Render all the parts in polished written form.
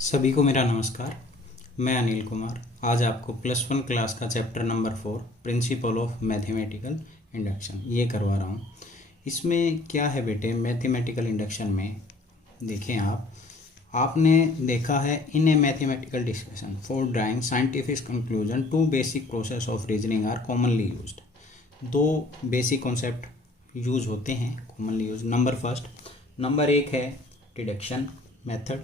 सभी को मेरा नमस्कार। मैं अनिल कुमार आज आपको +1 क्लास का chapter number 4 principal of mathematical induction ये करवा रहा हूँ। इसमें क्या है बेटे, मैथमेटिकल इंडक्शन में देखें आपने देखा है in a mathematical discussion for drawing scientific conclusion two basic process of reasoning are commonly used. दो बेसिक कॉन्सेप्ट यूज होते हैं, कॉमनली यूज। नंबर एक है डिडक्शन मेथड,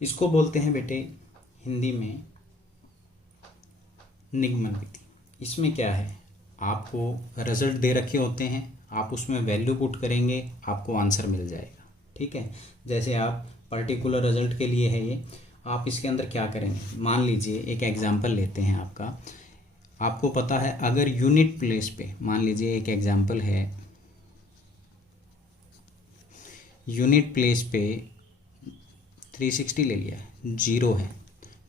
इसको बोलते हैं बेटे हिंदी में निगमन विधि। इसमें क्या है, आपको रिजल्ट दे रखे होते हैं, आप उसमें वैल्यू पुट करेंगे, आपको आंसर मिल जाएगा। ठीक है, जैसे आप पर्टिकुलर रिजल्ट के लिए है ये, आप इसके अंदर क्या करेंगे, मान लीजिए एक एग्जांपल लेते हैं आपको पता है अगर यूनिट प्लेस पे, मान लीजिए एक एग्जांपल है, यूनिट प्लेस पे 360 ले लिया है, 0 है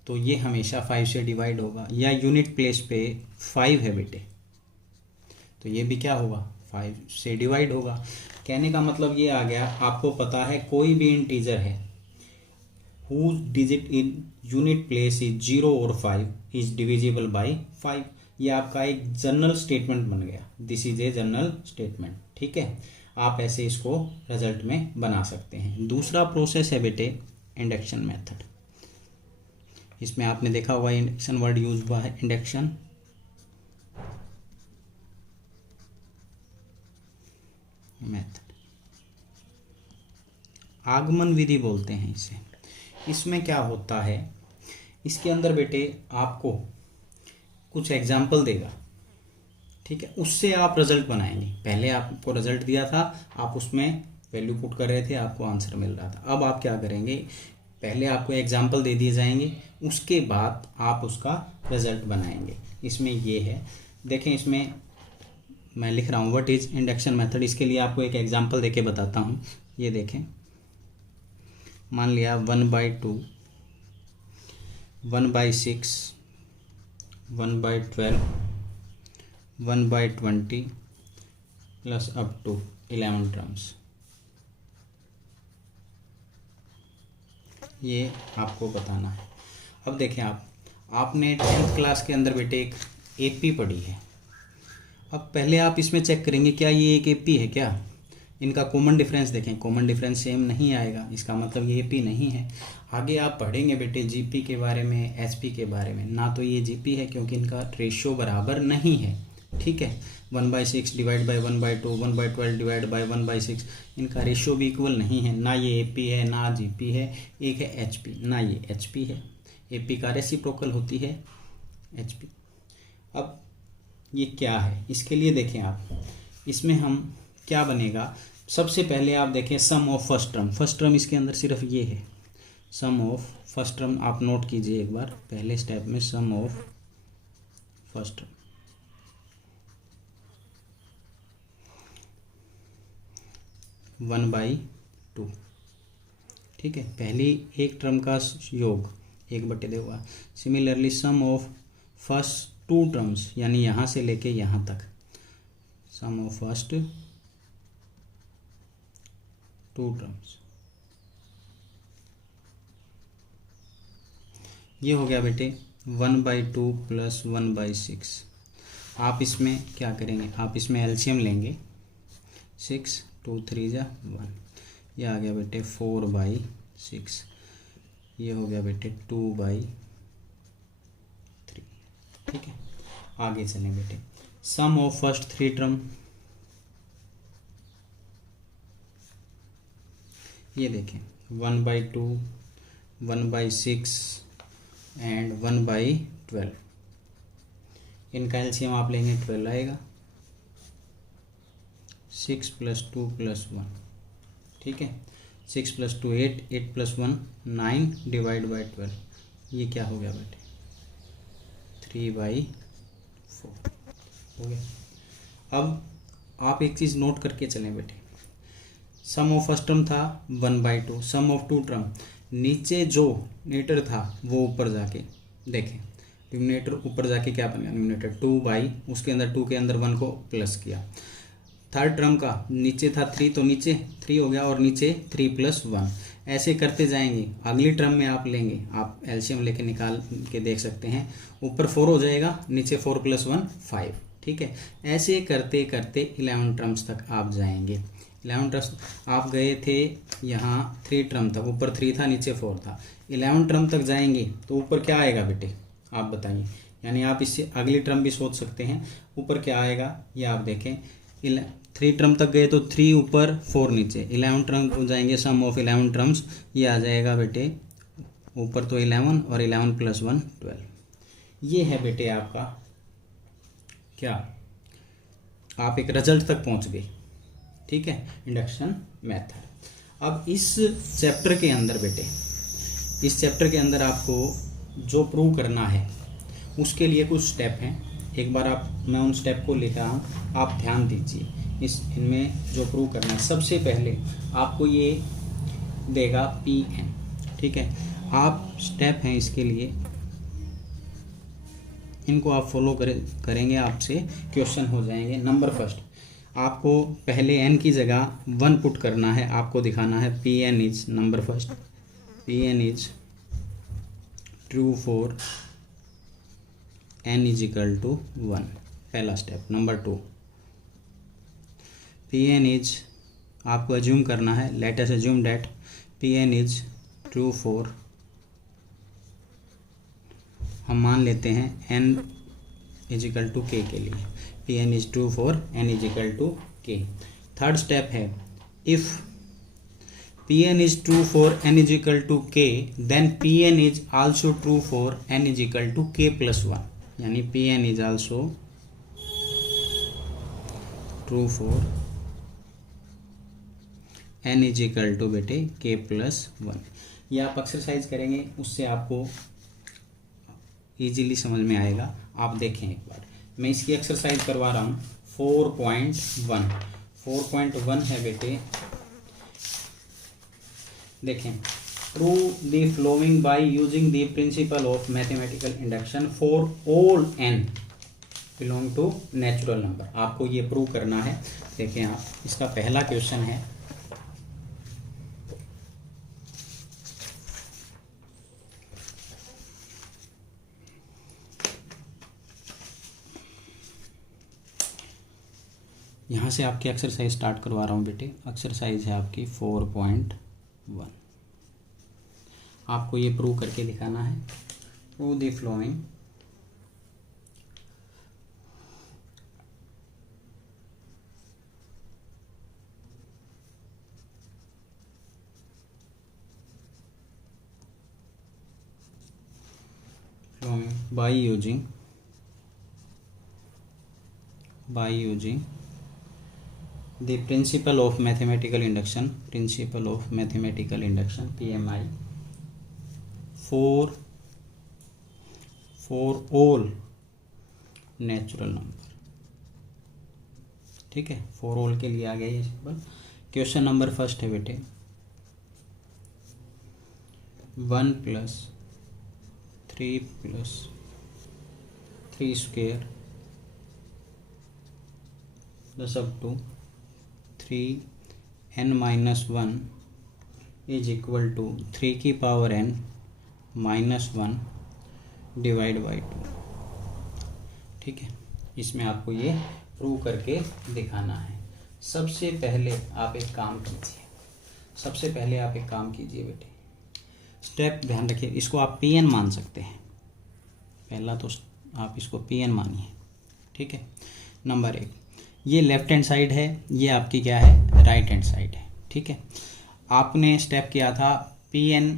तो ये हमेशा 5 से डिवाइड होगा। या यूनिट प्लेस पे 5 है बेटे तो ये भी क्या होगा, 5 से डिवाइड होगा। कहने का मतलब ये आ गया, आपको पता है कोई भी इंटीजर है whose digit in unit place is 0 और 5 is divisible by 5। ये आपका एक जनरल स्टेटमेंट बन गया, this is a general statement. ठीक है, आप ऐसे इसको रिजल्ट में बना सकते हैं। दूसरा प्रोसेस है बेटे इंडक्शन मेथड। इसमें आपने देखा हुआ इंडक्शन वर्ड यूज हुआ है, इंडक्शन मेथड, आगमन विधि बोलते हैं इसे। इसमें क्या होता है, इसके अंदर बेटे आपको कुछ एग्जाम्पल देगा, ठीक है, उससे आप रिजल्ट बनाएंगे। पहले आपको रिजल्ट दिया था, आप उसमें वैल्यू पुट कर रहे थे, आपको आंसर मिल रहा था। अब आप क्या करेंगे, पहले आपको एग्जाम्पल दे दिए जाएंगे, उसके बाद आप उसका रिजल्ट बनाएंगे। इसमें ये है, देखें इसमें मैं लिख रहा हूँ व्हाट इज इंडक्शन मेथड। इसके लिए आपको एक एग्जाम्पल देके बताता हूँ। ये देखें, मान लिया 1/2, 1/6, 1/12, 1/20 प्लस अप टू 11 टर्म्स। ये आपको बताना है। अब देखें आपने 10th क्लास के अंदर बेटे एक एपी पढ़ी है। अब पहले आप इसमें चेक करेंगे क्या ये एक एपी है क्या, इनका कॉमन डिफरेंस देखें, कॉमन डिफरेंस सेम नहीं आएगा, इसका मतलब ये एपी नहीं है। आगे आप पढ़ेंगे बेटे जीपी के बारे में, एचपी के बारे में, ना तो ये जीपी है क्योंकि इनका रेशियो बराबर नहीं है। ठीक है, 1/6 डिवाइड बाई 1/2, 1/12 डिवाइड बाई 1/6, इनका रेशियो भी इक्वल नहीं है। ना ये एपी है ना जीपी है, एक है एचपी ना ये एचपी है। एपी का रेसिप्रोकल होती है एचपी। अब ये क्या है, इसके लिए देखें आप, इसमें हम क्या बनेगा, सबसे पहले आप देखें sum of first term. First term इसके अंदर सिर्फ ये है, सम ऑफ फर्स्ट टर्म आप नोट कीजिए एक बार पहले स्टेप में, सम ऑफ फर्स्ट टर्म 1/2। ठीक है, पहली एक टर्म का योग 1/2 हुआ। Similarly sum of first 2 terms, यानी यहाँ से लेके यहाँ तक, सम ऑफ फर्स्ट 2 टर्म्स, ये हो गया बेटे 1/2 प्लस 1/6। आप इसमें क्या करेंगे, आप इसमें एलसीएम लेंगे, 6 2 3 जा 1, ये आ गया बेटे 4/6, ये हो गया बेटे 2/3। ठीक है, आगे चलें बेटे, सम ऑफ फर्स्ट 3 टर्म, ये देखें 1/2, 1/6 एंड 1/12। इनका एलसीएम आप लेंगे 12 आएगा, 6 + 2 + 1। ठीक है, 6 + 2 8, 8 + 1 9 डिवाइड बाई 12, ये क्या हो गया बेटे 3/4 हो गया। अब आप एक चीज़ नोट करके चलें बेटे, सम ऑफ फर्स्ट टर्म था 1/2, सम ऑफ 2 टर्म नीचे जो न्यूमरेटर था वो ऊपर जाके देखें, न्यूमरेटर ऊपर जाके क्या बन गया, न्यूमरेटर 2 बाई उसके अंदर 2 के अंदर 1 को प्लस किया। थर्ड टर्म का नीचे था 3 तो नीचे 3 हो गया और नीचे 3 + 1, ऐसे करते जाएंगे। अगली टर्म में आप लेंगे, आप एलसीएम लेके निकाल के देख सकते हैं, ऊपर 4 हो जाएगा, नीचे 4 + 1 5। ठीक है, ऐसे करते करते 11 टर्म्स तक आप जाएंगे। 11 टर्म्स आप गए थे यहाँ 3 टर्म तक, ऊपर 3 था नीचे 4 था। 11 टर्म तक जाएंगे तो ऊपर क्या आएगा बेटे, आप बताइए। यानी आप इससे अगली टर्म भी सोच सकते हैं, ऊपर क्या आएगा ये आप देखें। 3 टर्म तक गए तो 3 ऊपर 4 नीचे, 11 टर्म को जाएंगे, सम ऑफ 11 टर्म्स ये आ जाएगा बेटे, ऊपर तो 11 और 11 + 1 12। ये है बेटे आपका क्या, आप एक रिजल्ट तक पहुंच गए। ठीक है, इंडक्शन मेथड। अब इस चैप्टर के अंदर बेटे, इस चैप्टर के अंदर आपको जो प्रूव करना है उसके लिए कुछ स्टेप हैं। एक बार मैं उन स्टेप को लिखा हूँ, आप ध्यान दीजिए। इनमें जो प्रूव करना है, सबसे पहले आपको ये देगा Pn। ठीक है, आप स्टेप हैं इसके लिए, इनको आप फॉलो करेंगे, आपसे क्वेश्चन हो जाएंगे। नंबर फर्स्ट, आपको पहले n की जगह 1 पुट करना है, आपको दिखाना है Pn is, number first Pn is true for n = 1, पहला स्टेप। नंबर 2, Pn इज, आपको अज्यूम करना है, let us assume that Pn is true for, हम मान लेते हैं n = k के लिए, Pn is true for n = k। Third step है, if Pn is true for n = k then Pn is also true for n = k + 1, यानी Pn is also true for n = बेटे k + 1। ये आप exercise करेंगे, उससे आपको easily समझ में आएगा। आप देखें एक बार, मैं इसकी एक्सरसाइज करवा रहा हूँ। 4.1 है बेटे, देखें, prove the following by using the principle of mathematical induction for all n belong to natural number. आपको ये प्रूव करना है। देखें आप, इसका पहला क्वेश्चन है, यहाँ से आपकी एक्सरसाइज स्टार्ट करवा रहा हूँ बेटे। एक्सरसाइज है आपकी 4.1, आपको ये प्रूव करके दिखाना है। Prove the flowing by using the principle of mathematical induction PMI for all natural number. ठीक है, फॉर ऑल के लिए आ गया ये सिंपल। क्वेश्चन नंबर फर्स्ट है बेटे, 1 + 3 + 3 square plus up to 3n - 1 is equal to 3 की पावर n -1 डिवाइड बाई 2। ठीक है, इसमें आपको ये प्रूव करके दिखाना है। सबसे पहले आप एक काम कीजिए बेटे, स्टेप ध्यान रखिए, इसको आप Pn मान सकते हैं। पहला तो आप इसको Pn मानिए। ठीक है, नंबर 1, ये लेफ्ट हैंड साइड है, ये आपकी क्या है, राइट हैंड साइड है। ठीक है, आपने स्टेप किया था Pn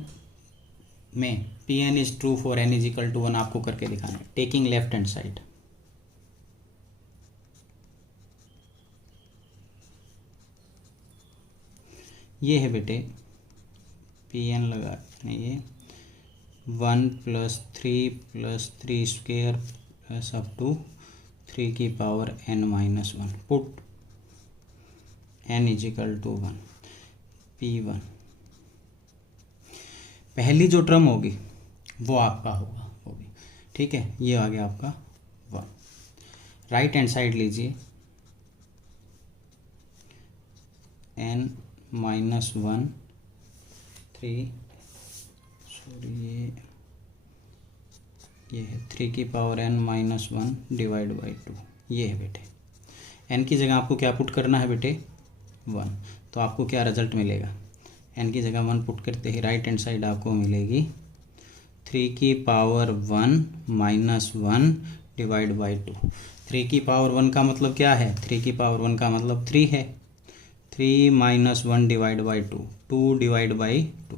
में, Pn is true for n = 1 आपको करके दिखाना है, टेकिंग लेफ्ट हैंड साइड। ये है बेटे Pn लगा ये 1 + 3 + 3 स्क्वायर प्लस अप टू 3 की power n - 1 put n = 1 P1 पहली जो टर्म होगी वो आपका होगी। ठीक है, ये आ गया आपका 1। राइट हैंड साइड लीजिए, n माइनस 1 3, सॉरी ये है 3 की power n minus 1 divide by 2, ये है बेटे। n की जगह आपको क्या पुट करना है बेटे 1, तो आपको क्या रिजल्ट मिलेगा, n की जगह 1 पुट करते ही राइट हैंड साइड आपको मिलेगी 3 की पावर 1 माइनस 1 डिवाइड बाई 2। 3 की पावर 1 का मतलब क्या है, 3 की पावर 1 का मतलब 3 है। 3 minus 1 divide by 2, 2 divide by 2।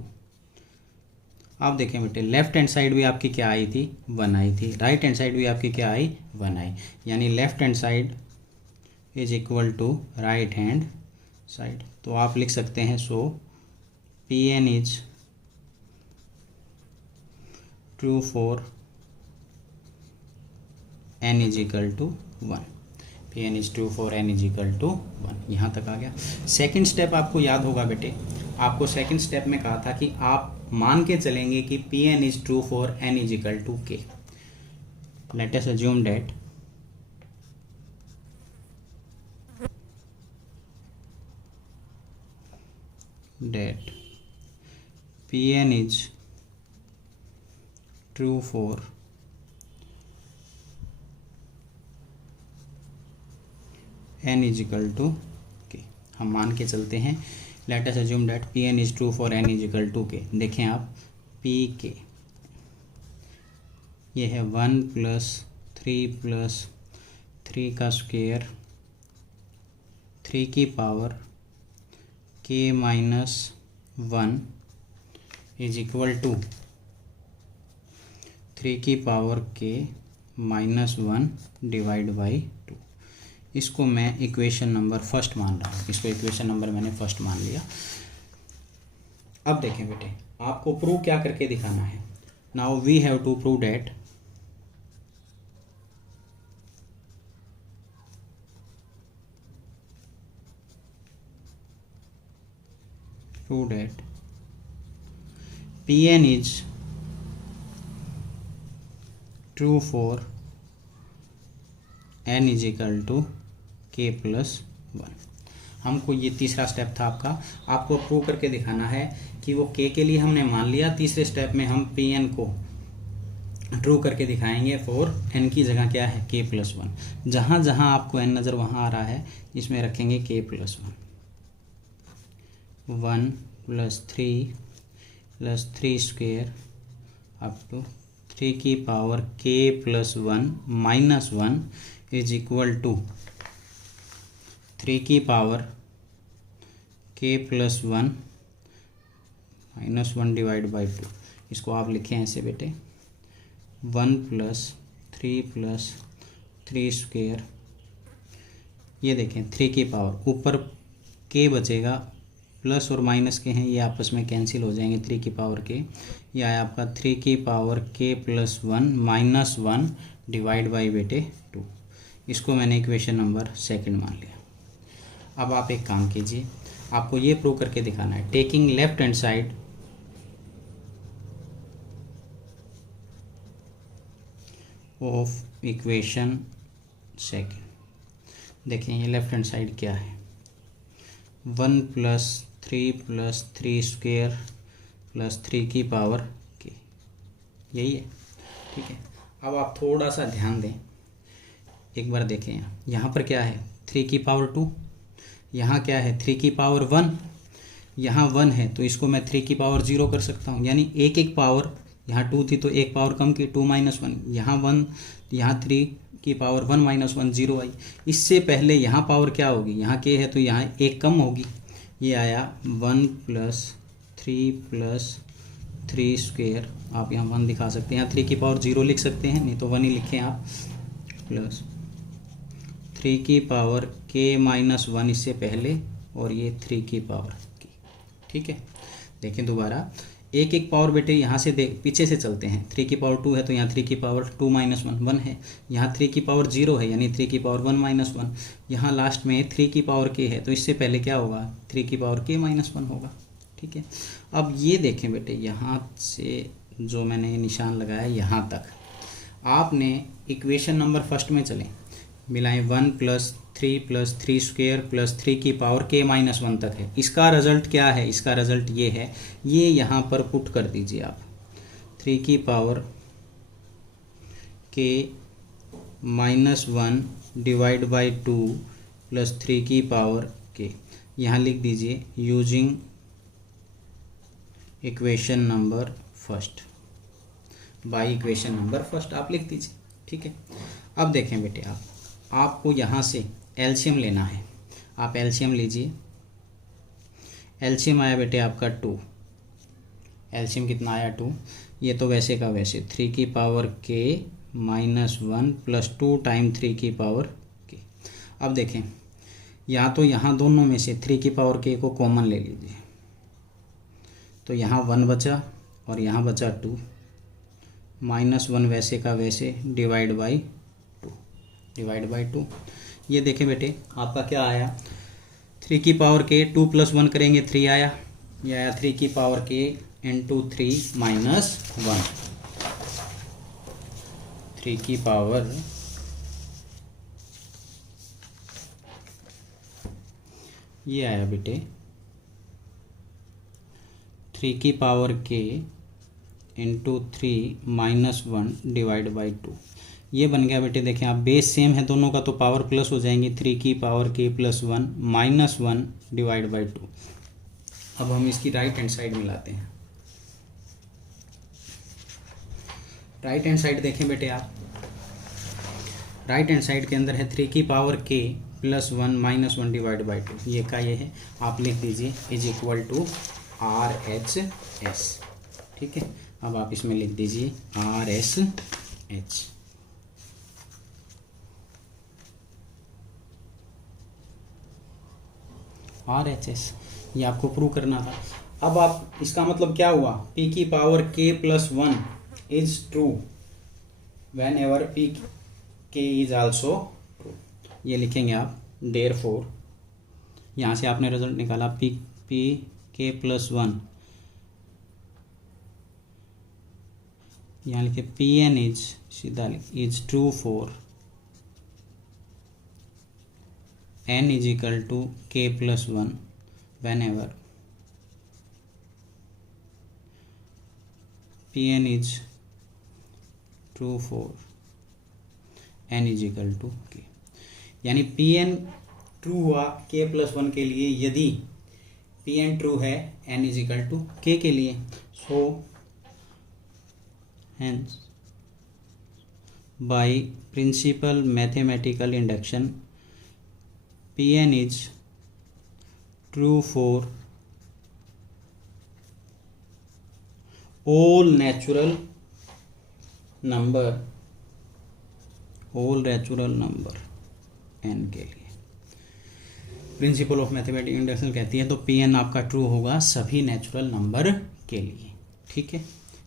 आप देखें बेटे, लेफ्ट हैंड साइड भी आपकी क्या आई थी 1 आई थी, राइट हैंड साइड भी आपकी क्या आई 1 आई, यानी left hand side is equal to right hand side. तो आप लिख सकते हैं so Pn is true for n is equal to 1। Pn is true for n is equal to 1। यहाँ तक आ गया। सेकंड स्टेप आपको याद होगा बेटे, आपको सेकंड स्टेप में कहा था कि आप मान के चलेंगे कि Pn is true for n is equal to k। Let us assume that Pn is true for n is equal to k। हम मान के चलते हैं, late us assume that Pn is true for n is equal to k। देखें आप Pk ये है 1 plus 3 plus 3 का स्क्वायर 3 की power k minus 1 is equal to 3 की power k minus 1 divide by 2। इसको मैं इक्वेशन नंबर फर्स्ट मान रहा हूँ, इसको इक्वेशन नंबर मैंने फर्स्ट मान लिया। अब देखें बेटे, आपको प्रूव क्या करके दिखाना है। Now we have to prove that Pn is true for n is equal to k plus 1। हमको ये तीसरा स्टेप था आपका, आपको प्रूव करके दिखाना है कि वो k के लिए हमने मान लिया। तीसरे स्टेप में हम Pn को ट्रू करके दिखाएंगे फॉर n की जगह क्या है k प्लस 1। जहाँ जहाँ आपको n नज़र वहाँ आ रहा है, इसमें रखेंगे k plus 1 plus 3 square up to 3 की power k plus 1 minus 1 is equal to 3 की power k plus 1 minus 1 divide by 2। इसको आप लिखें ऐसे बेटे 1 प्लस 3 स्क्वेयर। ये देखें 3 की पावर ऊपर k बचेगा, प्लस और माइनस के हैं ये आपस में कैंसिल हो जाएंगे, 3 की पावर k। ये आया आपका 3 की power k plus 1 minus 1 divide by बेटे 2। इसको मैंने इक्वेशन नंबर सेकंड मान लिया। अब आप एक काम कीजिए, आपको ये प्रूव करके दिखाना है। Taking left hand side of equation second. देखें ये लेफ्ट हैंड साइड क्या है, 1 प्लस 3 स्क्वेयर प्लस 3 की पावर k, यही है। ठीक है, अब आप थोड़ा सा ध्यान दें, एक बार देखें यहाँ पर क्या है 3 की पावर 2, यहाँ क्या है 3 की पावर 1, यहाँ 1 है तो इसको मैं 3 की पावर 0 कर सकता हूँ, यानी एक पावर, यहाँ 2 थी तो एक पावर कम की 2 माइनस 1, यहाँ 1, यहाँ 3 की पावर 1 माइनस 1 0 आई। इससे पहले यहाँ पावर क्या होगी, यहाँ k है तो यहाँ एक कम होगी, ये आया 1 प्लस 3 स्क्वेयर। आप यहाँ 1 दिखा सकते हैं, यहाँ 3 की पावर 0 लिख सकते हैं, नहीं तो 1 ही लिखें आप, प्लस 3 की पावर k माइनस 1 इससे पहले, और ये 3 की पावर k। ठीक है, देखें दोबारा एक पावर बेटे यहाँ से पीछे से चलते हैं। 3 की पावर 2 है तो यहाँ 3 की पावर 2 माइनस 1 है, यहाँ 3 की पावर 0 है यानी 3 की पावर 1 माइनस 1, यहाँ लास्ट में 3 की पावर k है तो इससे पहले क्या होगा 3 की पावर k माइनस 1 होगा। ठीक है। अब ये देखें बेटे, यहाँ से जो मैंने निशान लगाया यहाँ तक आपने इक्वेशन नंबर फर्स्ट में चलें, मिलाएं 1 + 3 + 3² + 3 की पावर k - 1 तक है। इसका रिजल्ट क्या है? इसका रिजल्ट ये है, ये यहाँ पर पुट कर दीजिए आप 3 की पावर k - 1 डिवाइड बाई 2 + 3 की पावर k। यहाँ लिख दीजिए using equation number first, by equation number first आप लिख दीजिए। ठीक है। अब देखें बेटे, आपको यहाँ से एलसीएम लेना है। आप एलसीएम लीजिए। एलसीएम आया बेटे आपका 2। एलसीएम कितना आया? 2। ये तो वैसे का वैसे 3 की पावर k - 1 + 2 टाइम 3 की पावर k। अब देखें, या तो यहाँ दोनों में से 3 की पावर k को कॉमन ले लीजिए, तो यहाँ 1 बचा और यहाँ बचा 2, -1 वैसे का वैसे डिवाइड बाई 2। ये देखें बेटे, आपका क्या आया? 3 की पावर k 2 + 1 करेंगे 3 आया। ये आया 3 की पावर k × 3 - 1। 3 की पावर ये आया बेटे 3 की पावर k × 3 - 1 डिवाइड बाई 2। ये बन गया बेटे। देखें आप, बेस सेम है दोनों का, तो पावर प्लस हो जाएंगी। 3 की पावर k + 1 - 1 डिवाइड बाई 2। अब हम इसकी राइट हैंड साइड मिलाते हैं। राइट हैंड साइड देखें बेटे आप, राइट हैंड साइड के अंदर है 3 की पावर k + 1 - 1 डिवाइड बाई 2। ये का ये है, आप लिख दीजिए = RHS। ठीक है। अब आप इसमें लिख दीजिए RSH। RHS ये आपको प्रूव करना था। अब आप, इसका मतलब क्या हुआ? P की power k + 1 is true when ever P k is also true. ये लिखेंगे आप देयरफॉर, यहाँ से आपने रिजल्ट निकाला P k + 1, यहाँ लिखे Pn इज सीधा is true for n = k + 1 when ever Pn is true for n = k। यानी Pn ट्रू हुआ k + 1 के लिए यदि Pn ट्रू है n = k के लिए। सो hence by principal mathematical induction Pn is true for all natural number n के लिए। प्रिंसिपल ऑफ मैथमेटिकल इंडक्शन कहती है तो Pn आपका ट्रू होगा सभी नेचुरल नंबर के लिए। ठीक है,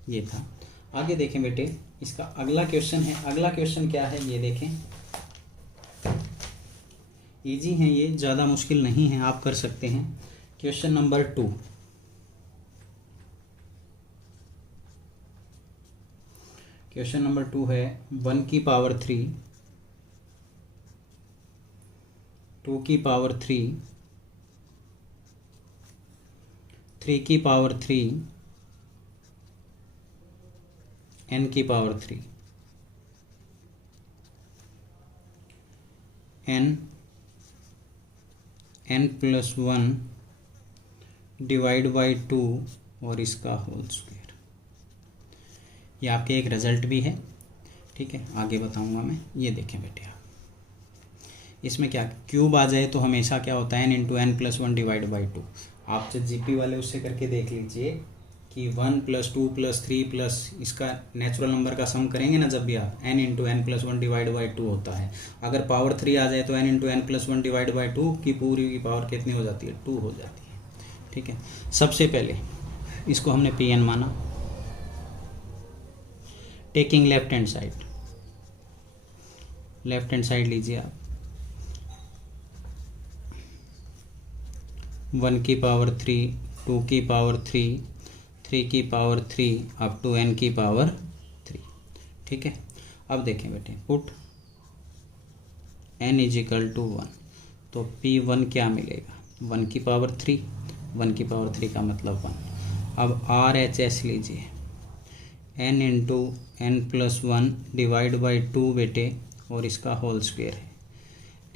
ये था। आगे देखें बेटे, इसका अगला क्वेश्चन है। अगला क्वेश्चन क्या है ये देखें, इजी है ये, ज़्यादा मुश्किल नहीं है, आप कर सकते हैं। क्वेश्चन नंबर 2, क्वेश्चन नंबर 2 है 1 की पावर 3, 2 की पावर 3, 3 की पावर 3, n की पावर 3, n + 1 डिवाइड बाई 2 और इसका होल स्क्वायर। ये आपके एक रिजल्ट भी है। ठीक है, आगे बताऊंगा मैं। ये देखें बेटे, आप इसमें क्या क्यूब आ जाए तो हमेशा क्या होता है n × n + 1 डिवाइड बाई 2। आप जब जीपी वाले उससे करके देख लीजिए कि 1 + 2 + 3 प्लस इसका नेचुरल नंबर का सम करेंगे ना, जब भी आप n × n + 1 डिवाइड बाई 2 होता है। अगर पावर 3 आ जाए तो n × n + 1 डिवाइड बाई 2 की पूरी की पावर कितनी हो जाती है? 2 हो जाती है। ठीक है, सबसे पहले इसको हमने Pn माना। Taking left hand side, left hand side लीजिए आप। 1 की पावर 3 2 की पावर 3, 3 की पावर 3 अप टू n की पावर 3। ठीक है, अब देखें बेटे, put n is equal to 1, तो P1 क्या मिलेगा, 1 की पावर 3, 1 की पावर 3 का मतलब 1। अब RHS लीजिए, n into n plus 1 divide by 2 बेटे, और इसका होल स्क्वेयर है।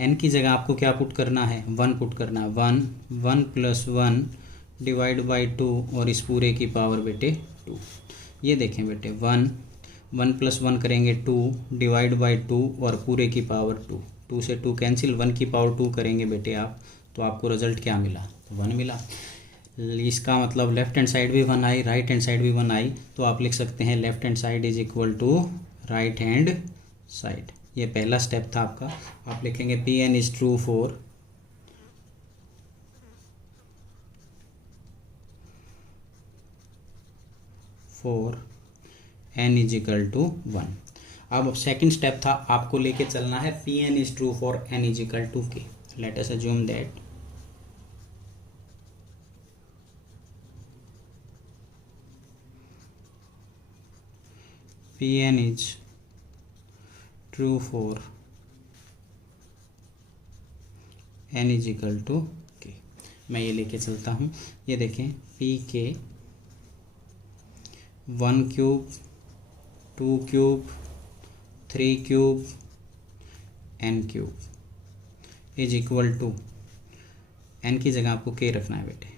n की जगह आपको क्या पुट करना है, 1 पुट करना है। 1 प्लस 1 डिवाइड बाई 2, और इस पूरे की पावर बेटे 2। ये देखें बेटे, 1 प्लस 1 करेंगे 2 डिवाइड बाई 2 और पूरे की पावर 2, 2 से 2 कैंसिल, 1 की पावर 2 करेंगे बेटे आप, तो आपको रिजल्ट क्या मिला, 1 मिला। इसका मतलब लेफ्ट हैंड साइड भी 1 आई, राइट हैंड साइड भी 1 आई, तो आप लिख सकते हैं left hand side is equal to right hand side. ये पहला स्टेप था आपका। आप लिखेंगे Pn is true for n is equal to 1। अब सेकंड स्टेप था, आपको लेके चलना है Pn is true for n is equal to k। Let us assume that Pn is true for n is equal to k। मैं ये लेके चलता हूँ, ये देखें, पी के 1 cube 2 cube 3 cube n cube is equal to, n की जगह आपको k रखना है बेटे,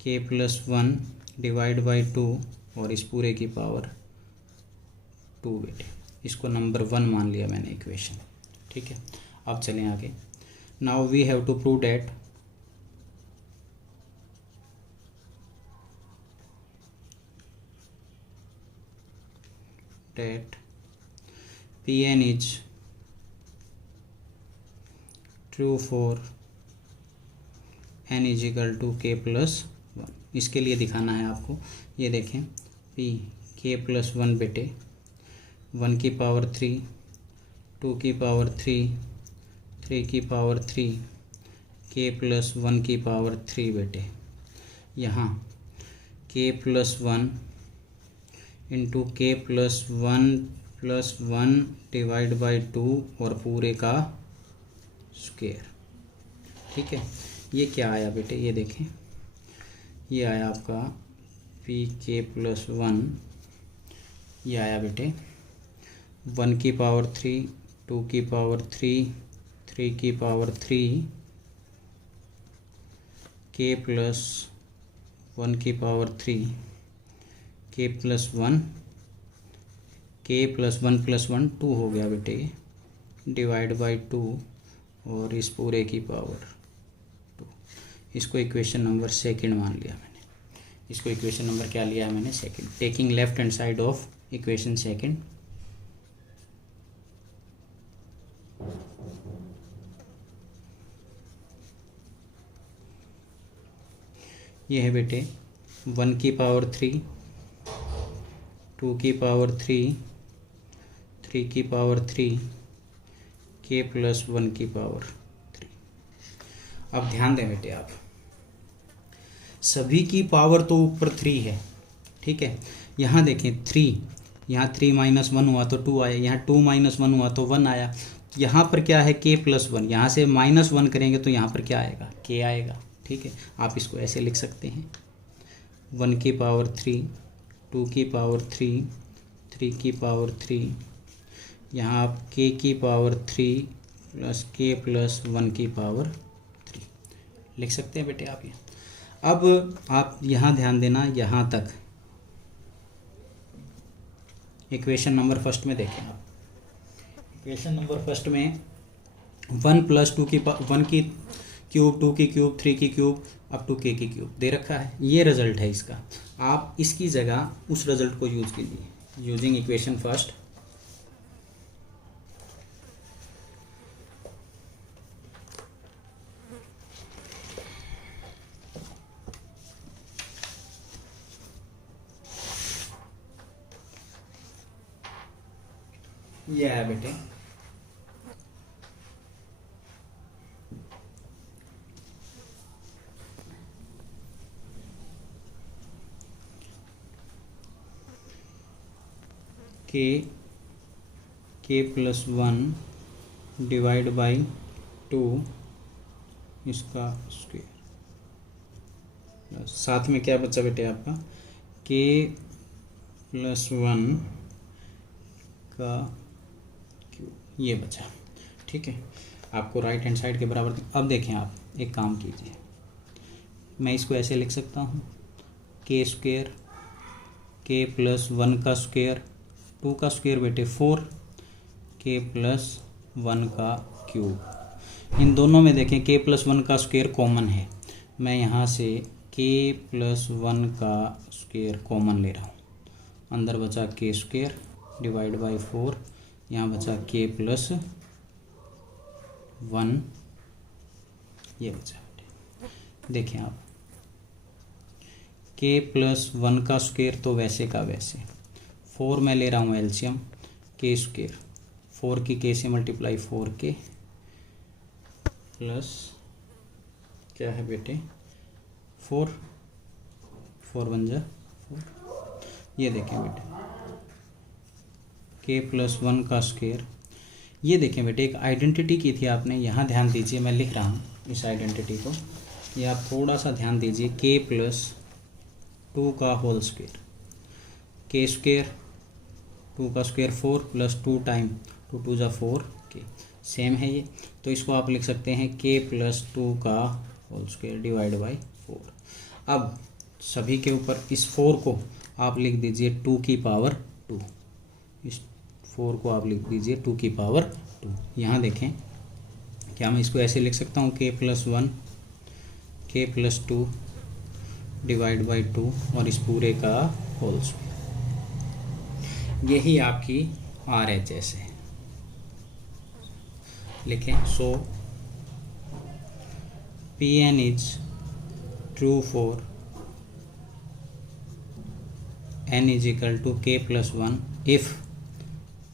k प्लस 1 डिवाइड बाई 2 और इस पूरे की पावर 2 बेटे। इसको नंबर 1 मान लिया मैंने इक्वेशन। ठीक है, अब चलें आगे। Now we have to prove that Pn is true for n is equal to k plus 1। इसके लिए दिखाना है आपको, ये देखें, p k प्लस 1 बेटे, 1 की पावर 3, 2 की पावर 3, 3 की पावर 3, k प्लस 1 की पावर 3 बेटे। यहाँ k प्लस 1 इंटू के प्लस 1 डिवाइड बाई 2 और पूरे का स्क्वायर। ठीक है, ये क्या आया बेटे, ये देखें, ये आया आपका पी के प्लस 1, ये आया बेटे 1 की पावर 3, 2 की पावर 3, 3 की पावर 3, के प्लस 1 की पावर 3, के प्लस 1 प्लस 1 2 हो गया बेटे, डिवाइड बाई 2 और इस पूरे की पावर 2। इसको इक्वेशन नंबर सेकंड मान लिया मैंने। इसको इक्वेशन नंबर क्या लिया है मैंने, second. Taking left hand side of equation second, ये है बेटे 1 की पावर 3, 2 की पावर 3, 3 की पावर 3, के प्लस 1 की पावर 3। अब ध्यान दें बेटे, आप सभी की पावर तो ऊपर 3 है। ठीक है, यहाँ देखें 3, यहाँ 3 माइनस 1 हुआ तो 2 आया, यहाँ 2 माइनस 1 हुआ तो 1 आया। यहाँ पर क्या है, के प्लस 1, यहाँ से माइनस 1 करेंगे तो यहाँ पर क्या आएगा, के आएगा। ठीक है, आप इसको ऐसे लिख सकते हैं, 1 की पावर 3, 2 की पावर 3, 3 की पावर 3, यहाँ आप के की पावर 3 प्लस के प्लस 1 की पावर 3 लिख सकते हैं बेटे आप ये। अब आप यहाँ ध्यान देना, यहाँ तक इक्वेशन नंबर फर्स्ट में देखें आप, इक्वेशन नंबर फर्स्ट में 1 प्लस 2 की 1 की क्यूब, 2 की क्यूब, 3 की क्यूब अप टू के की क्यूब दे रखा है। ये रिजल्ट है इसका। आप इसकी जगह उस रिजल्ट को यूज कीजिए यूजिंग इक्वेशन फर्स्ट। ये है बेटे के प्लस 1 डिवाइड बाई 2 इसका स्क्वायर, साथ में क्या बचा बेटे आपका के प्लस 1 का क्यूब, ये बचा। ठीक है, आपको राइट हैंड साइड के बराबर। अब देखें, आप एक काम कीजिए, मैं इसको ऐसे लिख सकता हूँ के स्क्वायर, के प्लस 1 का स्क्वायर, 2 का स्क्वायर बेटे 4, के प्लस 1 का क्यूब। इन दोनों में देखें के प्लस 1 का स्क्वायर कॉमन है, मैं यहाँ से के प्लस 1 का स्क्वायर कॉमन ले रहा हूँ। अंदर बचा के स्क्वायर डिवाइड बाई 4, यहाँ बचा के प्लस 1, ये बचा। देखें आप, के प्लस 1 का स्क्वायर तो वैसे का वैसे, 4 में ले रहा हूँ एलसीएम, के स्क्वायर 4 की के से मल्टीप्लाई 4k प्लस क्या है बेटे 4, 4 बन जा 4। ये देखें बेटे के प्लस 1 का स्क्वायर। ये देखें बेटे, एक आइडेंटिटी की थी आपने, यहाँ ध्यान दीजिए, मैं लिख रहा हूँ इस आइडेंटिटी को, ये आप थोड़ा सा ध्यान दीजिए। के प्लस 2 का होल स्क्वायर, के स्क्वायर 2 का स्क्वायर 4 प्लस 2 टाइम 2 2 जा 4 के, सेम है ये, तो इसको आप लिख सकते हैं के प्लस 2 का होल स्क्वायर डिवाइड बाई 4। अब सभी के ऊपर इस 4 को आप लिख दीजिए 2 की पावर 2, इस 4 को आप लिख दीजिए 2 की पावर 2। यहाँ देखें, क्या मैं इसको ऐसे लिख सकता हूँ के प्लस 1 के प्लस 2 डिवाइड बाई 2 और इस पूरे का होल स्क्वायर। यही आपकी RHS है। लिखें, so Pn is true for n is equal to k plus 1 if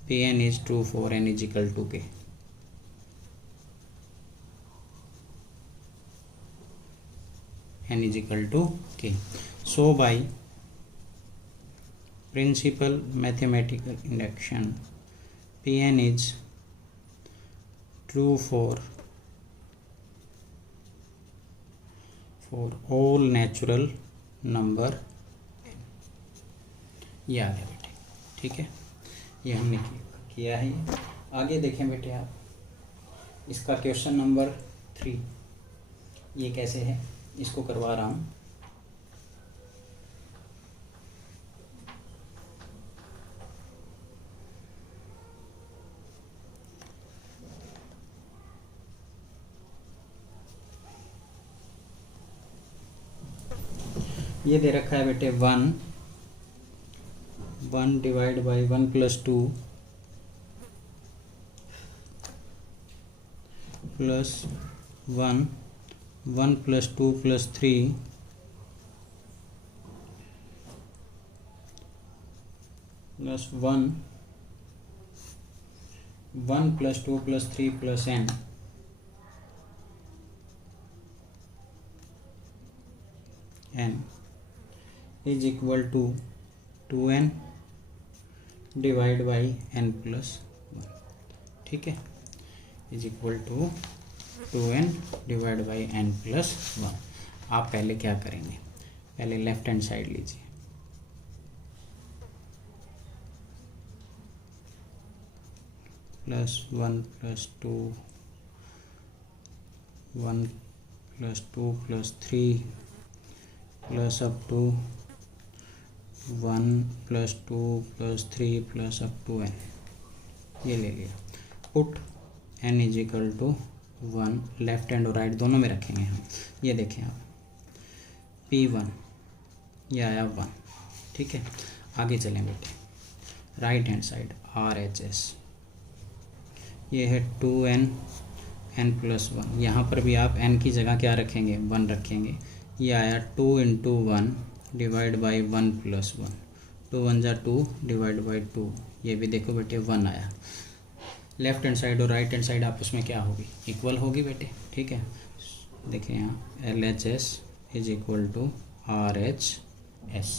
Pn is true for n is equal to k। n is equal to k. So by principal mathematical induction, Pn is true for all natural number। याद है बेटे, ठीक है, ये हमने किया है। आगे देखें बेटे आप, इसका क्वेश्चन नंबर 3 ये कैसे है, इसको करवा रहा हूँ। ये दे रखा है बेटे 1 divide by 1 plus 2 plus 1 plus 2 plus 3 plus 1 plus 2 plus 3 plus n is equal to 2n divide by n plus 1। ठीक है, is equal to 2n divide by n plus 1। आप पहले क्या करेंगे, पहले लेफ्ट हैंड साइड लीजिए, plus 1 plus 2 1 plus 2 plus 3 plus up to 1 plus 2 plus 3 plus up to n, ये ले लिया। Put n is equal to 1, left hand और राइट दोनों में रखेंगे हम। ये देखें आप, P1 ये आया 1। ठीक है, आगे चलें बेटे, राइट हैंड साइड RHS ये है 2n n प्लस 1। यहाँ पर भी आप n की जगह क्या रखेंगे, 1 रखेंगे। ये आया 2 इंटू 1 डिवाइड बाई 1 प्लस 1, 2 1 जा 2 डिवाइड बाई 2, ये भी देखो बेटे 1 आया। लेफ्ट हैंड साइड और राइट हैंड साइड आपस में क्या होगी, इक्वल होगी बेटे। ठीक है, देखिए यहाँ LHS is equal to RHS,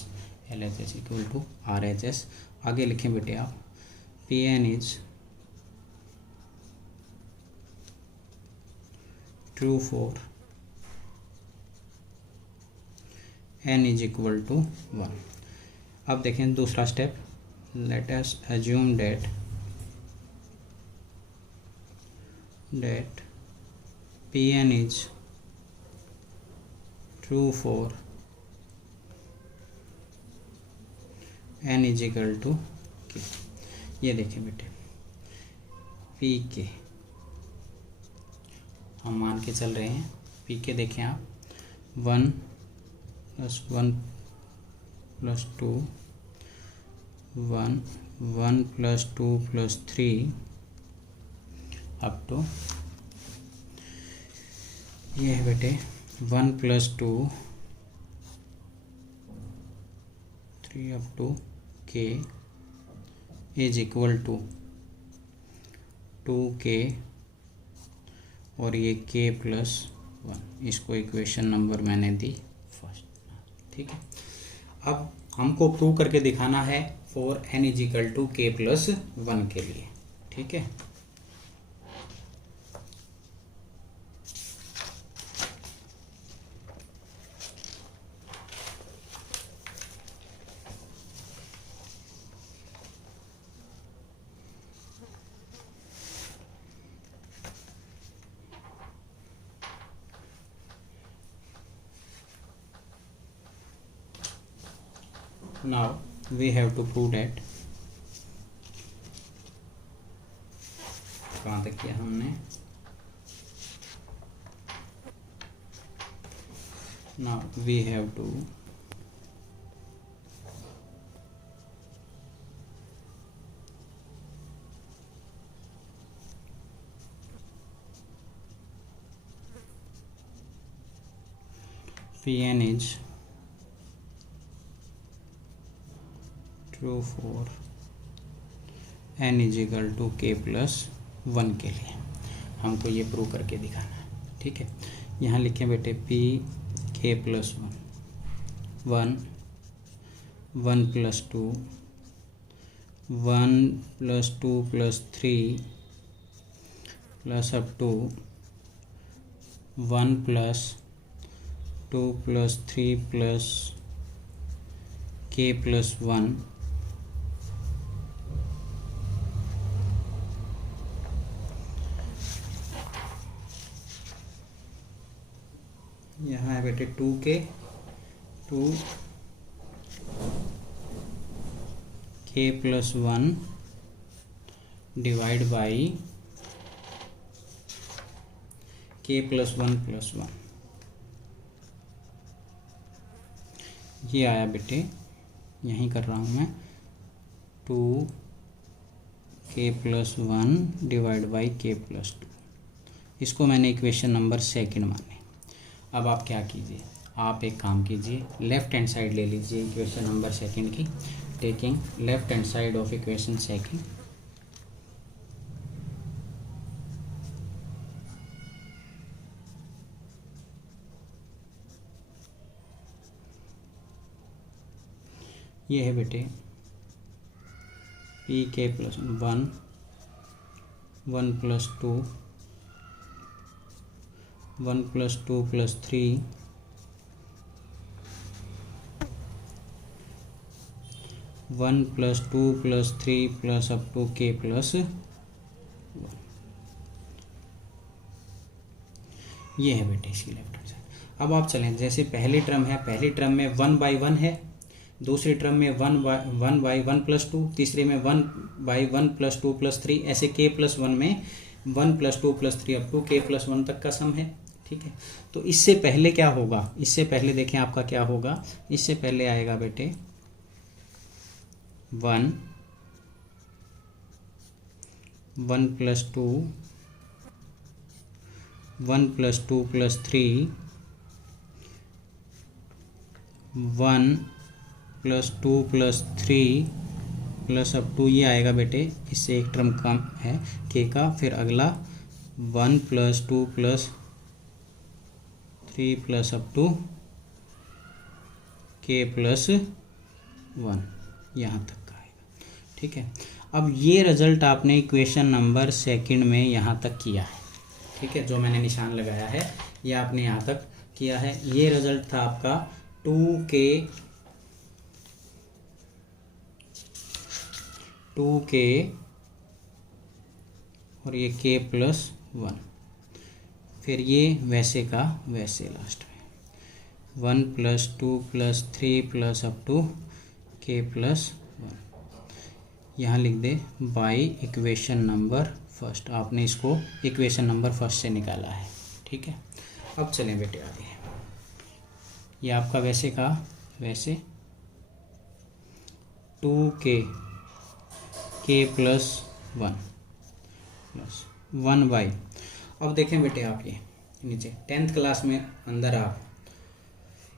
LHS equal to RHS। आगे लिखें बेटे आप, Pn is true for n is equal to 1। अब देखें दूसरा step, late us assume that Pn is true for n is equal to k। ये देखें बेटे पी के हम मान के चल रहे हैं, पी के देखें आप 1 + 1 + 2 1 1 + 2 + 3 अप टू ये है बेटे 1 + 2 3 up to k is equal to 2k और ये k + 1। इसको इक्वेशन नंबर मैंने दी फर्स्ट। ठीक है, अब हमको प्रूव करके दिखाना है for n is equal to k + 1 के लिए। ठीक है, now we have to prove that कहाँ तक किया हमने, now we have to Pn is true for n is equal to k + 1 के लिए हमको ये प्रूव करके दिखाना है। ठीक है, यहाँ लिखें बेटे p k + 1 1 + 2 1 + 2 + 3 plus up to 1 + 2 + 3 + k + 1 यहाँ है बेटे 2k 2k + 1 divide by k + 1 + 1। ये आया बेटे, यहीं कर रहा हूँ मैं, 2k + 1 डिवाइड बाई k + 2। इसको मैंने इक्वेशन नंबर सेकंड माने। अब आप क्या कीजिए, आप एक काम कीजिए, लेफ्ट हैंड साइड ले लीजिए इक्वेशन नंबर सेकंड की, taking left hand side of equation second. ये है बेटे pk + 1 1 + 2 1 + 2 + 3 1 + 2 + 3 plus up to k + 1। ये है बेटे इसकी लेफ्ट हैंड साइड। अब आप चलें, जैसे पहली टर्म है, पहली टर्म में 1/1 है, दूसरी टर्म में 1/1 + 2, तीसरे में 1/1 + 2 + 3, ऐसे k + 1 में 1 + 2 + 3 अप टू k + 1 तक का सम है। ठीक है, तो इससे पहले क्या होगा, इससे पहले देखें आपका क्या होगा, इससे पहले आएगा बेटे 1 1 + 2 1 + 2 + 3 1 + 2 + 3 प्लस अप टू ये आएगा बेटे, इससे एक टर्म कम है k का, फिर अगला 1 + 2 + 3 प्लस अप टू k + 1 यहाँ तक का आएगा। ठीक है, अब ये रिजल्ट आपने इक्वेशन नंबर सेकंड में यहाँ तक किया है, ठीक है, जो मैंने निशान लगाया है ये आपने यहाँ तक किया है। ये रिजल्ट था आपका 2k और ये k + 1, फिर ये वैसे का वैसे लास्ट में 1 + 2 + 3 + अप टू k + 1, यहाँ लिख दे बाई इक्वेशन नंबर फर्स्ट। आपने इसको इक्वेशन नंबर फर्स्ट से निकाला है, ठीक है। अब चलें बेटे आगे, ये आपका वैसे का वैसे 2k + 1 + 1/। अब देखें बेटे आप ये नीचे 10th क्लास में अंदर आप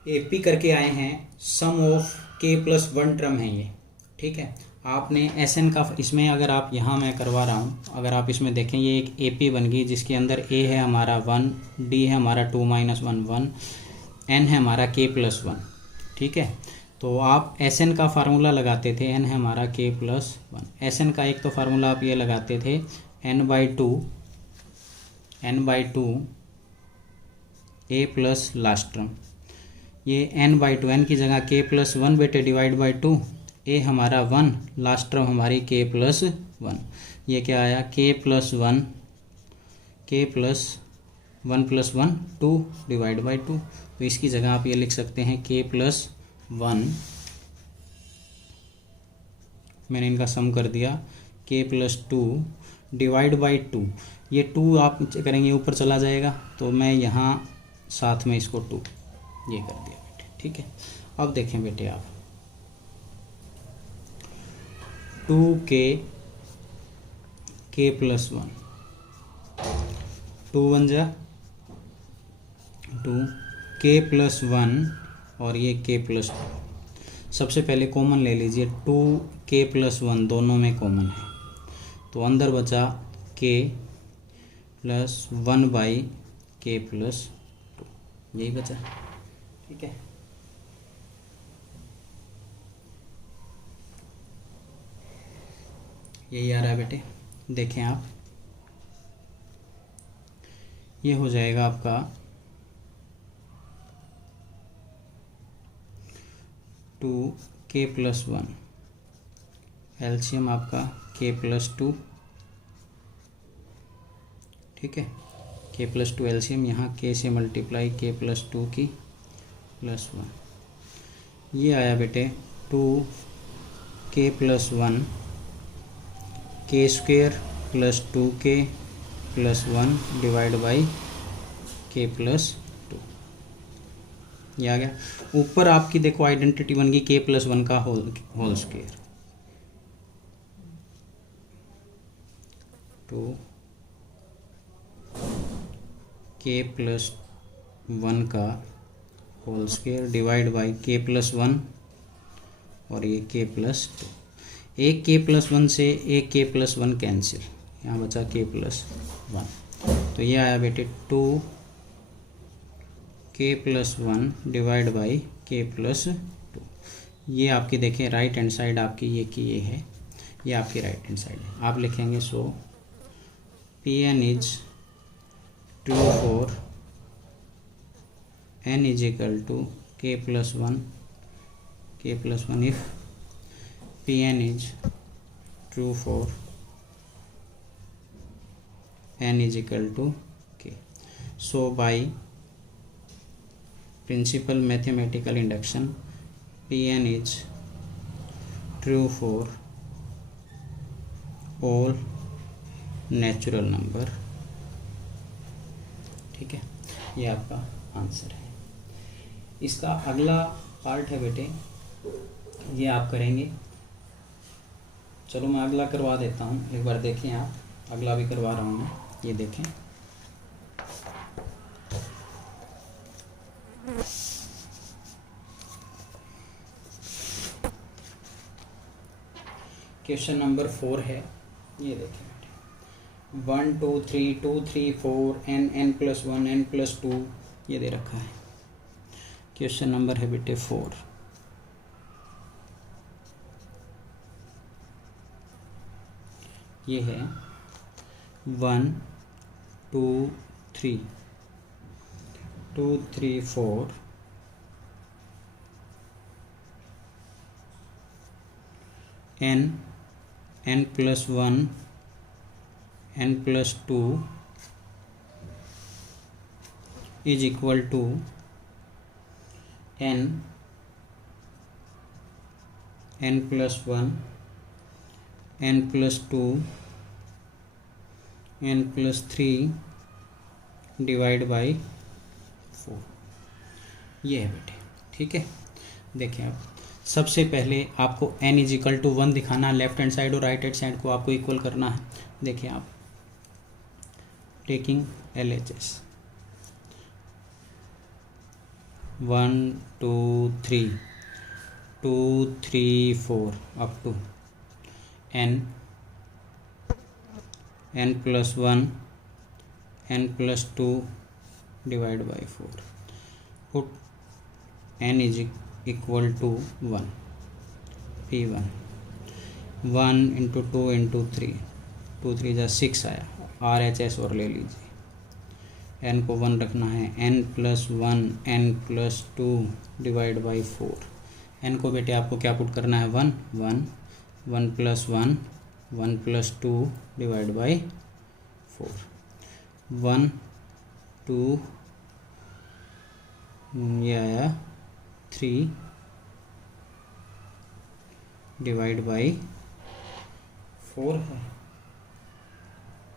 एपी करके आए हैं, सम ऑफ k + 1 टर्म है ये, ठीक है। आपने एसएन का इसमें अगर आप यहाँ मैं करवा रहा हूँ, अगर आप इसमें देखें ये एक एपी बन गई जिसके अंदर ए है हमारा 1, डी है हमारा 2 - 1 1, एन है हमारा k + 1, ठीक है। तो आप एसएन का फार्मूला लगाते थे, एन है हमारा k + 1। एसएन का एक तो फार्मूला आप ये लगाते थे n/2 a plus last term, ये n/2, n की जगह k + 1 बेटे डिवाइड बाई 2, ए हमारा 1, लास्ट टर्म हमारी k + 1, ये क्या आया k + 1 + 1 2 डिवाइड बाई 2। तो इसकी जगह आप ये लिख सकते हैं k + 1, मैंने इनका सम कर दिया k + 2 डिवाइड बाई 2, ये 2 आप करेंगे ऊपर चला जाएगा, तो मैं यहाँ साथ में इसको 2 ये कर दिया बेटे, ठीक है। अब देखें बेटे आप 2k + 1, 2 1 जा 2, k + 1 और ये k + 2। सबसे पहले कॉमन ले लीजिए, 2k + 1 दोनों में कॉमन है, तो अंदर बचा k + 1/k + 2, यही बचा, ठीक है। यही आ रहा है बेटे, देखें आप, ये हो जाएगा आपका 2k + 1, एलसीएम आपका k + 2, ठीक है, k + 2 एलसीएम, यहाँ k से मल्टीप्लाई k + 2 की + 1, ये आया बेटे 2k + 1 k² + 2k + 1 divide by k + 2, ये आ गया। ऊपर आपकी देखो आइडेंटिटी बन गई k + 1 का होल स्क्वायर, 2k + 1 का whole square divide by k + 1 और ये k + 2, एक k + 1 से एक k + 1 कैंसिल, यहाँ बचा k + 1, तो ये आया बेटे 2k + 1 डिवाइड बाई k + 2। ये आपकी देखें राइट हैंड साइड आपकी ये की ये है, ये आपकी राइट हैंड साइड है। आप लिखेंगे सो Pn is true for n = k + 1 if Pn is true for n = k। So by principal mathematical induction, Pn is true for all natural number, ठीक है, ये आपका आंसर है। इसका अगला पार्ट है बेटे, ये आप करेंगे, चलो मैं अगला करवा देता हूँ, एक बार देखें आप, अगला भी करवा रहा हूँ मैं, ये देखें। क्वेश्चन नंबर 4 है, ये देखें 1 2 3 2 3 4 n + 1 n + 2 ये दे रखा है। क्वेश्चन नंबर है बेटे 4। ये है 1 2 3 2 3 4 n plus 1 n plus 2 is equal to n plus 1 n plus 2 n plus 3 divide by 4। ये है बेटे, ठीक है। देखिए आप सबसे पहले आपको n इज इक्वल टू 1 दिखाना है, लेफ्ट हैंड साइड और राइट हैंड साइड को आपको इक्वल करना है। देखिए आप taking LHS 1 2 3 2 3 4 up to n plus 1 n plus 2 divide by 4। Put n is equal to 1 P1 1 into 2 into 3 2 3 जा 6 आया। RHS और ले लीजिए, n को 1 रखना है, n plus 1 n plus 2 divide by 4। n को बेटे आपको क्या पुट करना है 1 1 1 प्लस 1 1 प्लस 2 डिवाइड बाई 4। 1 2 ये आया 3 डिवाइड बाई 4 है।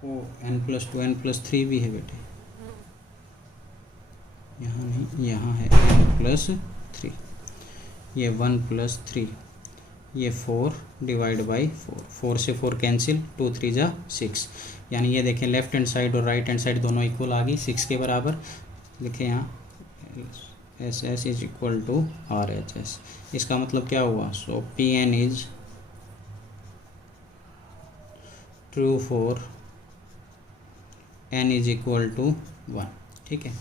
ओ n प्लस 2 n प्लस 3 भी है बेटे, यहाँ नहीं, यहाँ है n प्लस 3। ये 1 प्लस 3, ये 4 डिवाइड बाई 4। 4 से 4 कैंसिल, 2 3 जा 6। यानी ये देखें लेफ्ट हैंड साइड और राइट हैंड साइड दोनों इक्वल आ गई, 6 के बराबर। लिखें यहाँ SS is equal to RHS। इसका मतलब क्या हुआ? So PN is true for n is equal to 1। ठीक है,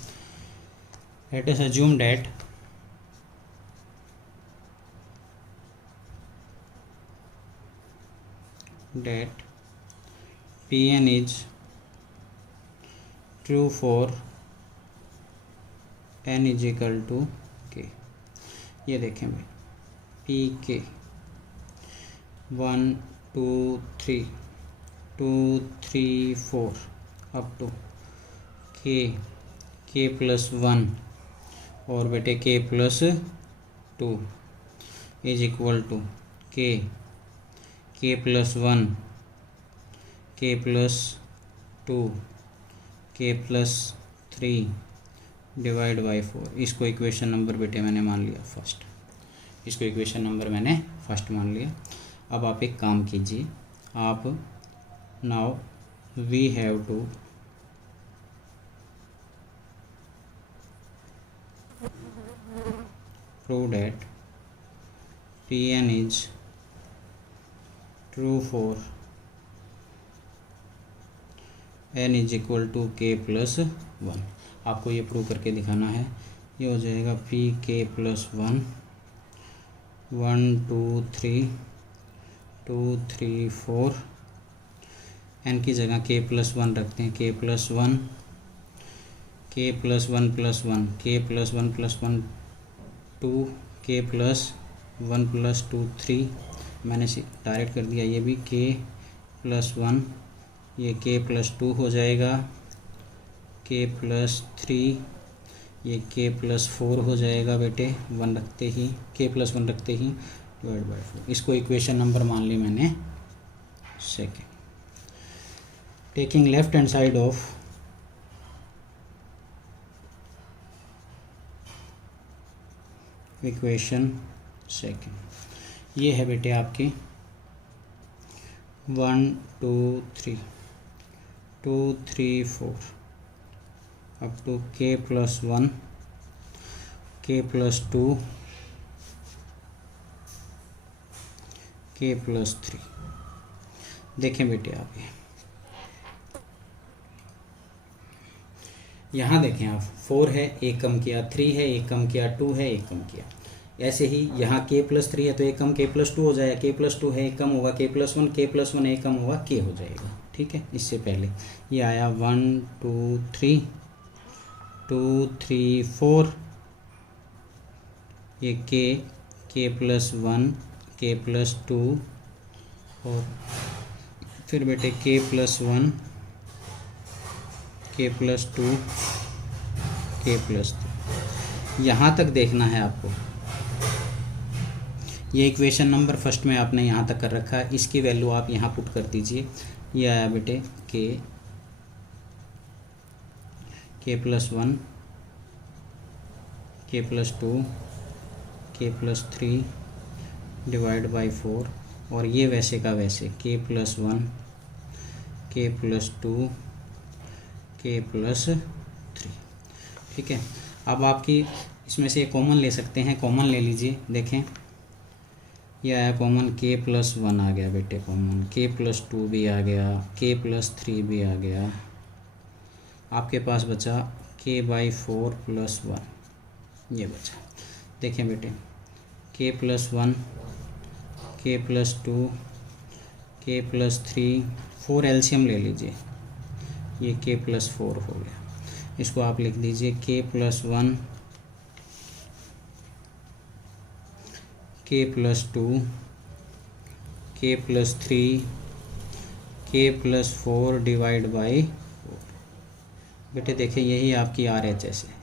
let us assume that PN is true for n is equal to k। ये देखें भाई, PK 1 2 3 2 3 4 up to k plus 1 और बेटे k plus 2 is equal to k plus 1 k plus 2 k plus 3 divide by 4। इसको equation number बेटे मैंने मान लिया फर्स्ट, इसको इक्वेशन नंबर मैंने फर्स्ट मान लिया। अब आप एक काम कीजिए, आप now we have to prove that PN is true for n is equal to k plus 1। आपको ये प्रूव करके दिखाना है। ये हो जाएगा PK प्लस 1 1 2 3 2 3 4 n की जगह k प्लस 1 रखते हैं, k plus 1 k plus 1 plus 1 k plus 1 plus 1 2 k plus 1 plus 2 3। मैंने डायरेक्ट कर दिया, ये भी k प्लस 1, ये k प्लस 2 हो जाएगा, k प्लस 3, ये k प्लस 4 हो जाएगा बेटे 1 रखते ही, k प्लस 1 रखते ही डिवाइड बाई 4। इसको इक्वेशन नंबर मान ली मैंने second. Taking left hand side of equation second, ये है बेटे आपकी 1 2 3 2 3 4 up to k plus 1 k plus 2 k plus 3। देखें बेटे आप यहाँ देखें आप 4 है, एक कम किया, 3 है, एक कम किया, 2 है, एक कम किया। ऐसे ही यहाँ k+3 है तो एक कम k+2 हो जाएगा, k+2 है एक कम होगा k+1, k+1 एक कम होगा k हो जाएगा। ठीक है, इससे पहले ये आया 1 2 3 2 3 4, ये k+1 k+2 और फिर बेटे k+1 k+2 k+3, यहाँ तक देखना है आपको। ये इक्वेशन नंबर फर्स्ट में आपने यहाँ तक कर रखा है, इसकी वैल्यू आप यहाँ पुट कर दीजिए। ये आया बेटे k+1 k+2 k+3 divide by 4, और ये वैसे का वैसे k+1 k+2 k+3। ठीक है, अब आपकी इसमें से कॉमन ले सकते हैं, कॉमन ले लीजिए। देखें ये आया कॉमन, k+1 आ गया बेटे कॉमन, k+2 भी आ गया, k+3 भी आ गया, आपके पास बचा k/4 + 1, ये बचा। देखें बेटे k+1 k+2 k+3, 4 एलसीएम ले लीजिए, ये k+4 हो गया। इसको आप लिख दीजिए k+1 k+2 k+3 k+4 divide by 4। बेटे देखिए यही आपकी RHS है,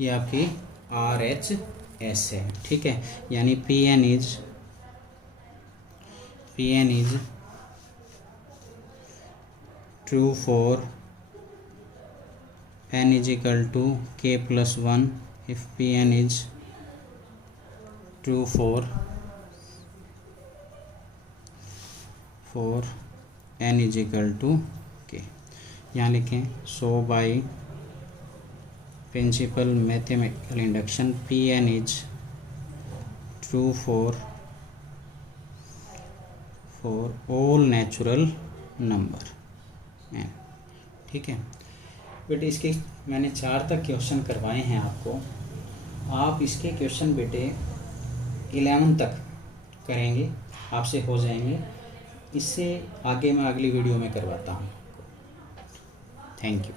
ये आपकी RHS है। ठीक है, यानी PN is true for n = k+1 if Pn is true for n = k। यहाँ लिखें, so by principle mathematical induction Pn is true for all natural number n। ठीक है बेटे, इसके मैंने 4 तक क्वेश्चन करवाए हैं आपको। आप इसके क्वेश्चन बेटे 11 तक करेंगे, आपसे हो जाएंगे। इससे आगे मैं अगली वीडियो में करवाता हूँ। Thank you.